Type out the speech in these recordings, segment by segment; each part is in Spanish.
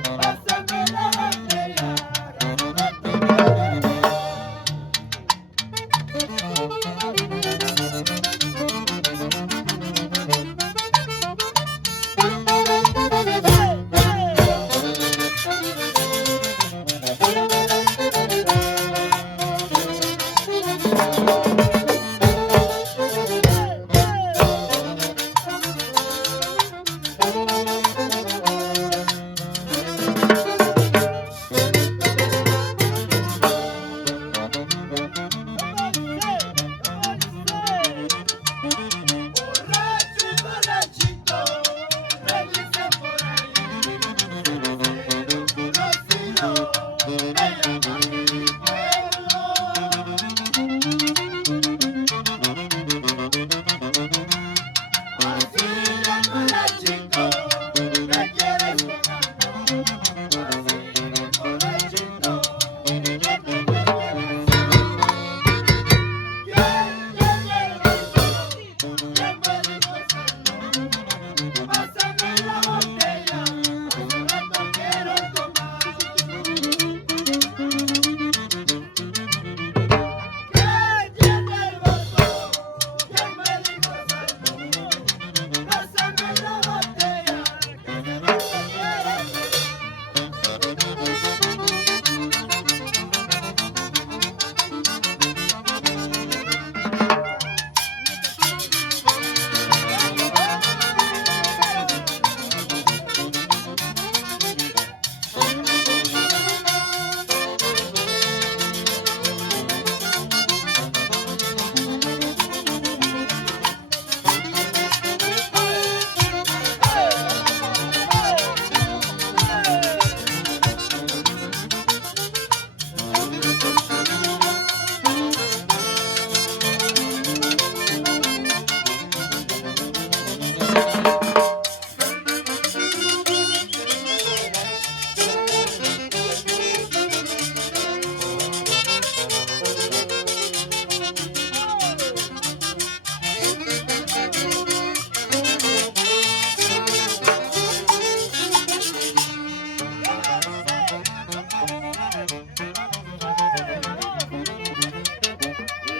Pásame la botella, que hace rato quiero tomar. Borracho y borrachito, me dicen por ahí, un conocido me llama a mi pueblo. Así el borrachito me quieres tomando, así el borrachito me quieres tomando. ¿Quién tiene el vaso? ¿Quién puede gozarlo? Pásame la botella, hace rato quiero tomar. ¿Quién tiene el vaso? ¿Quién puede gozarlo? Pásame la botella, que hace rato quiero tomar.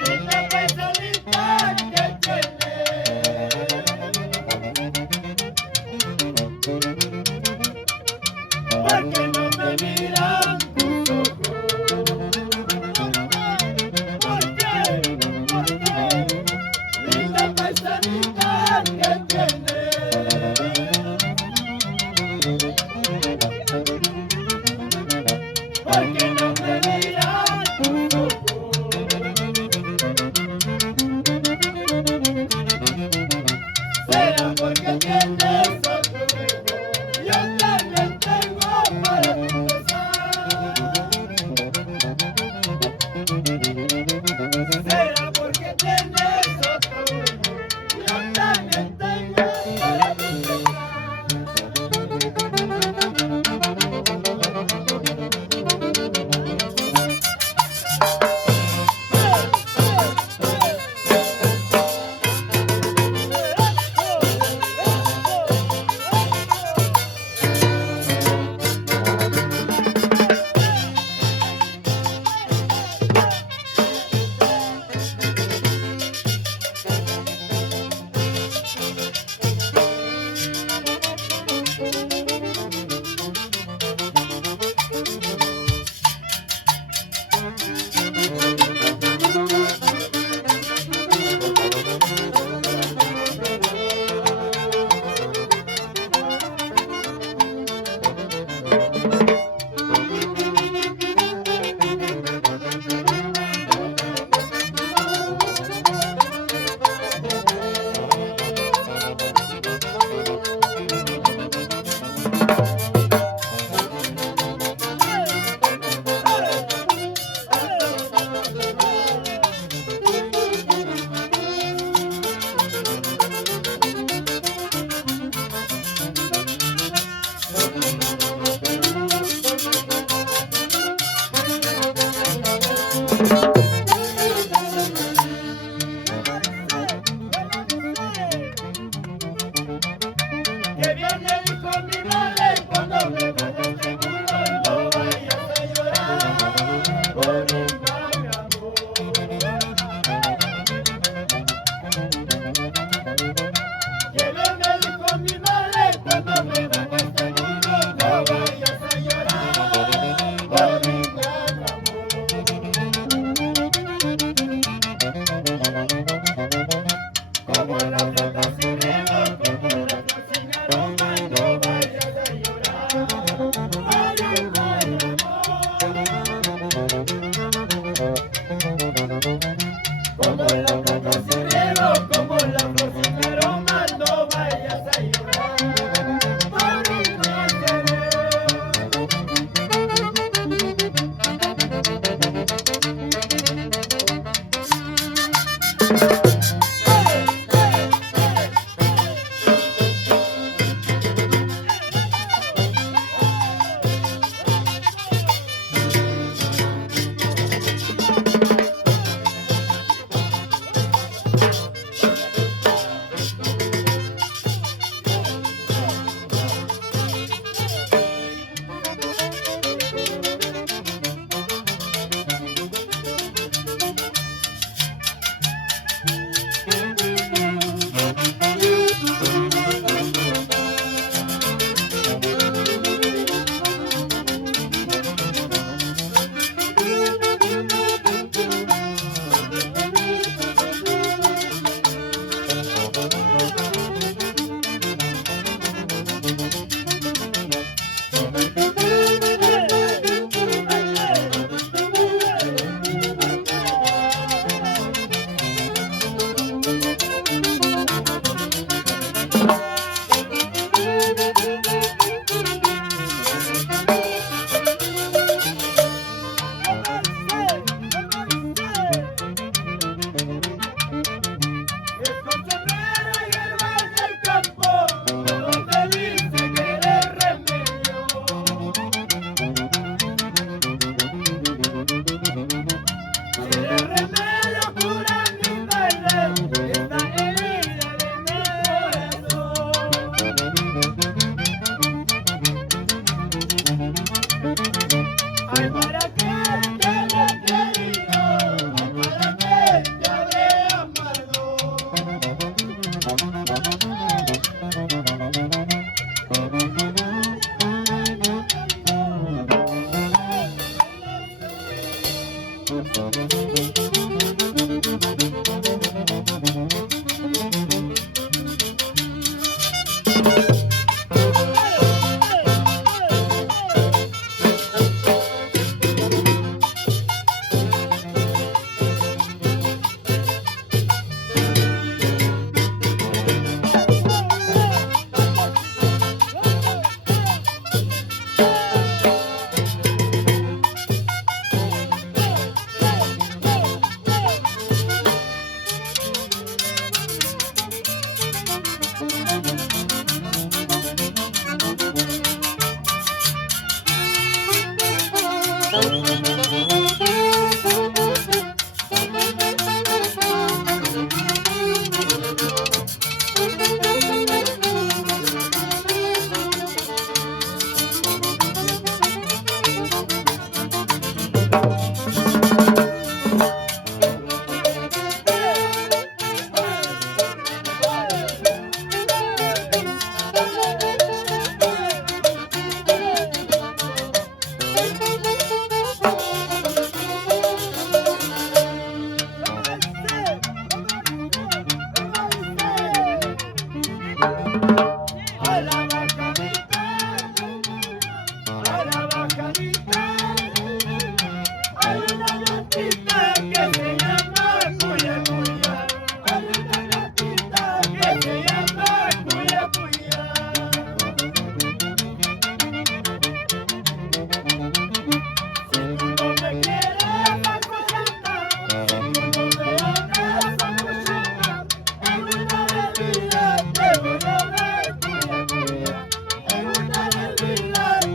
Linda personita que tiene, porque no me miran tus ojos. ¿Por qué? ¿Por qué? Linda personita que tiene, porque no me miran tus ojos. Será porque tienes otro hijo, yo también tengo por llorar por un gran amor. Como la planta sin riego, como la flor sin aroma, no vayas a llorar por un gran amor. Como la planta sin riego, como la flor sin aroma, no vayas a llorar por un gran Ay, ¿para qué te habré querido? Ay, ¿para qué te habré amado?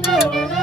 Te voy a